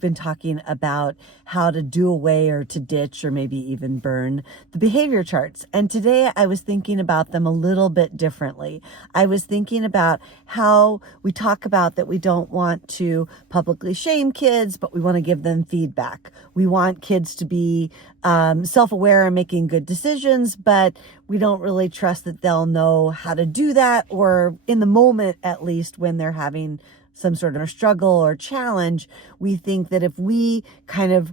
been talking about how to do away or to ditch or maybe even burn the behavior charts. And today I was thinking about them a little bit differently. I was thinking about how we talk about that we don't want to publicly shame kids, but we want to give them feedback. We want kids to be self-aware and making good decisions, but we don't really trust that they'll know how to do that, or in the moment, at least when they're having some sort of struggle or challenge, we think that if we kind of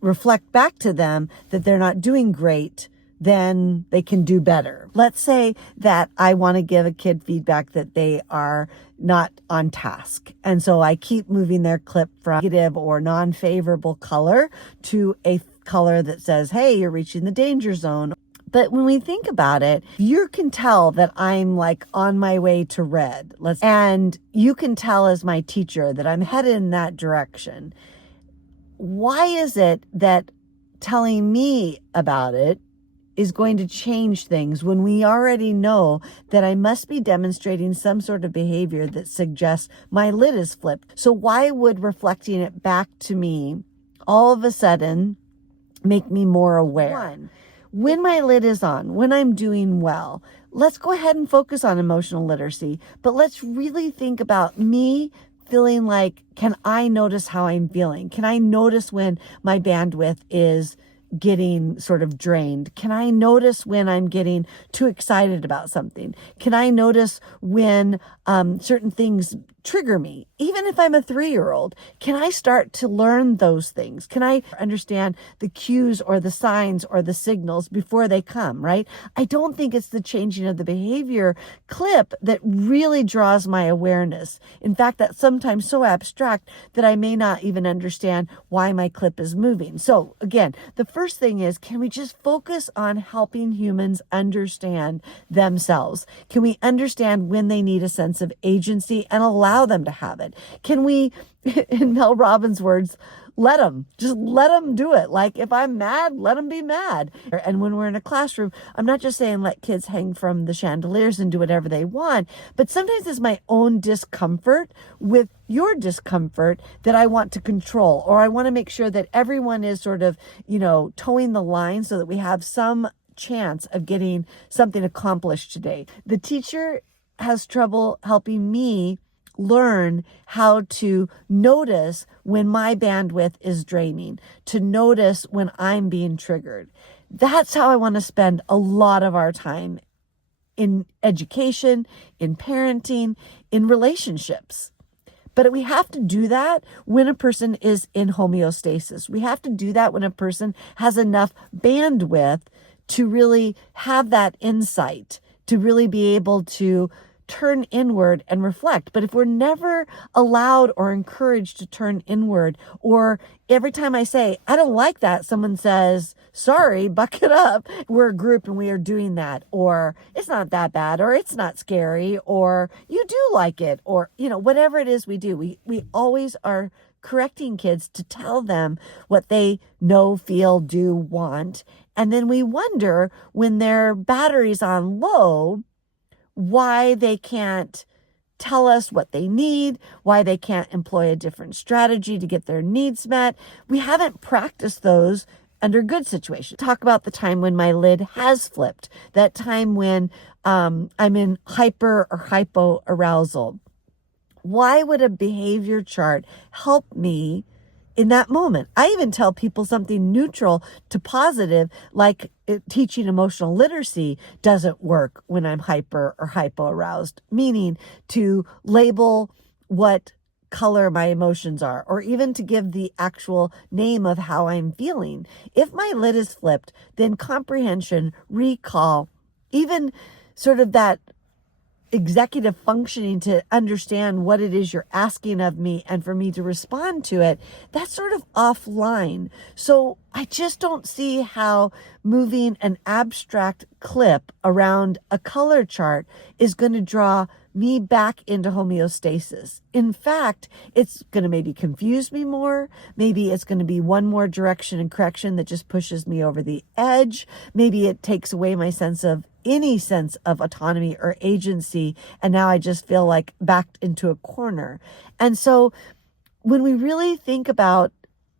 reflect back to them that they're not doing great, then they can do better. Let's say that I want to give a kid feedback that they are not on task. And so I keep moving their clip from negative or non-favorable color to a color that says, hey, you're reaching the danger zone. But when we think about it, you can tell that I'm like on my way to red. And you can tell as my teacher that I'm headed in that direction. Why is it that telling me about it is going to change things when we already know that I must be demonstrating some sort of behavior that suggests my lid is flipped? So why would reflecting it back to me all of a sudden make me more aware? One, when my lid is on, when I'm doing well, let's go ahead and focus on emotional literacy, but let's really think about me feeling like, can I notice how I'm feeling? Can I notice when my bandwidth is getting sort of drained? Can I notice when I'm getting too excited about something? Can I notice when certain things trigger me? Even if I'm a 3-year-old, can I start to learn those things? Can I understand the cues or the signs or the signals before they come, right? I don't think it's the changing of the behavior clip that really draws my awareness. In fact, that's sometimes so abstract that I may not even understand why my clip is moving. So again, the first thing is, can we just focus on helping humans understand themselves? Can we understand when they need a sense of agency and allow them to have it? Can we, in Mel Robbins' words, let them do it. Like, if I'm mad, let them be mad. And when we're in a classroom, I'm not just saying let kids hang from the chandeliers and do whatever they want, but sometimes it's my own discomfort with your discomfort that I want to control, or I want to make sure that everyone is sort of, towing the line so that we have some chance of getting something accomplished today. The teacher has trouble helping me learn how to notice when my bandwidth is draining, to notice when I'm being triggered. That's how I want to spend a lot of our time in education, in parenting, in relationships. But we have to do that when a person is in homeostasis. We have to do that when a person has enough bandwidth to really have that insight, to really be able to turn inward and reflect. But if we're never allowed or encouraged to turn inward, or every time I say, I don't like that, someone says, sorry, buck it up. We're a group and we are doing that, or it's not that bad, or it's not scary, or you do like it, or, whatever it is we do, we always are correcting kids to tell them what they know, feel, do, want. And then we wonder when their battery's on low, why they can't tell us what they need, why they can't employ a different strategy to get their needs met. We haven't practiced those under good situations. Talk about the time when my lid has flipped, that time when I'm in hyper or hypo arousal. Why would a behavior chart help me in that moment? I even tell people something neutral to positive, like teaching emotional literacy doesn't work when I'm hyper or hypo aroused, meaning to label what color my emotions are, or even to give the actual name of how I'm feeling. If my lid is flipped, then comprehension, recall, even sort of that executive functioning to understand what it is you're asking of me and for me to respond to it, that's sort of offline. So I just don't see how moving an abstract clip around a color chart is going to draw me back into homeostasis. In fact, it's going to maybe confuse me more. Maybe it's going to be one more direction and correction that just pushes me over the edge. Maybe it takes away my any sense of autonomy or agency. And now I just feel like backed into a corner. And so when we really think about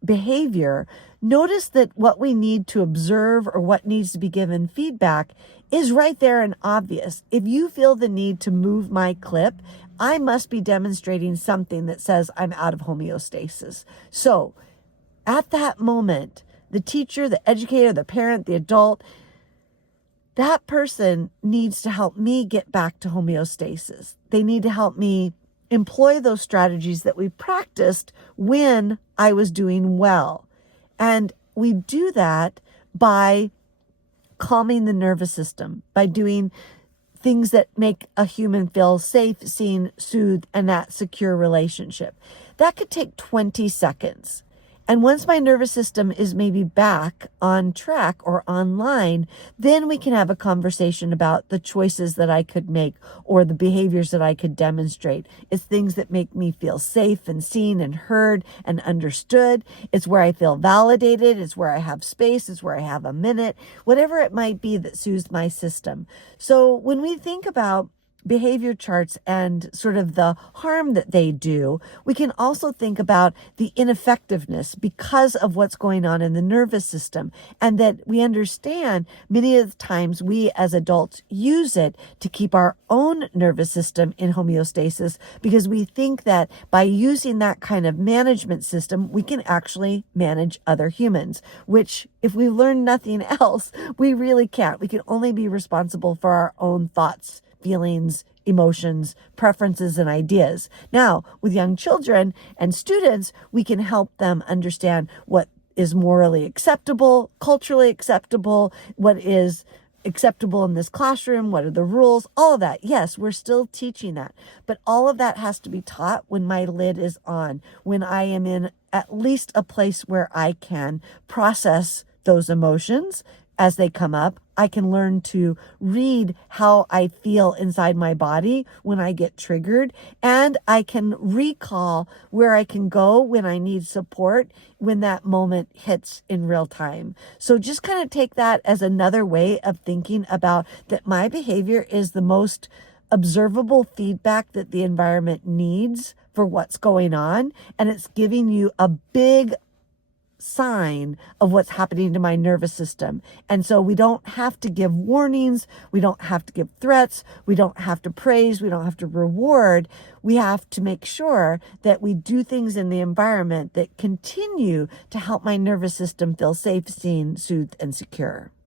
behavior, notice that what we need to observe or what needs to be given feedback is right there and obvious. If you feel the need to move my clip, I must be demonstrating something that says I'm out of homeostasis. So at that moment, the teacher, the educator, the parent, the adult, that person needs to help me get back to homeostasis. They need to help me employ those strategies that we practiced when I was doing well. And we do that by calming the nervous system, by doing things that make a human feel safe, seen, soothed, and that secure relationship. That could take 20 seconds. And once my nervous system is maybe back on track or online, then we can have a conversation about the choices that I could make or the behaviors that I could demonstrate. It's things that make me feel safe and seen and heard and understood. It's where I feel validated. It's where I have space. It's where I have a minute, whatever it might be that soothes my system. So when we think about behavior charts and sort of the harm that they do, we can also think about the ineffectiveness because of what's going on in the nervous system, and that we understand many of the times we as adults use it to keep our own nervous system in homeostasis because we think that by using that kind of management system, we can actually manage other humans, which if we learn nothing else, we really can't. We can only be responsible for our own thoughts, feelings, emotions, preferences, and ideas. Now, with young children and students, we can help them understand what is morally acceptable, culturally acceptable, what is acceptable in this classroom, what are the rules, all of that. Yes, we're still teaching that, but all of that has to be taught when my lid is on, when I am in at least a place where I can process those emotions as they come up. I can learn to read how I feel inside my body when I get triggered, and I can recall where I can go when I need support when that moment hits in real time. So just kind of take that as another way of thinking about that my behavior is the most observable feedback that the environment needs for what's going on, and it's giving you a big sign of what's happening to my nervous system. And so we don't have to give warnings. We don't have to give threats. We don't have to praise. We don't have to reward. We have to make sure that we do things in the environment that continue to help my nervous system feel safe, seen, soothed, and secure.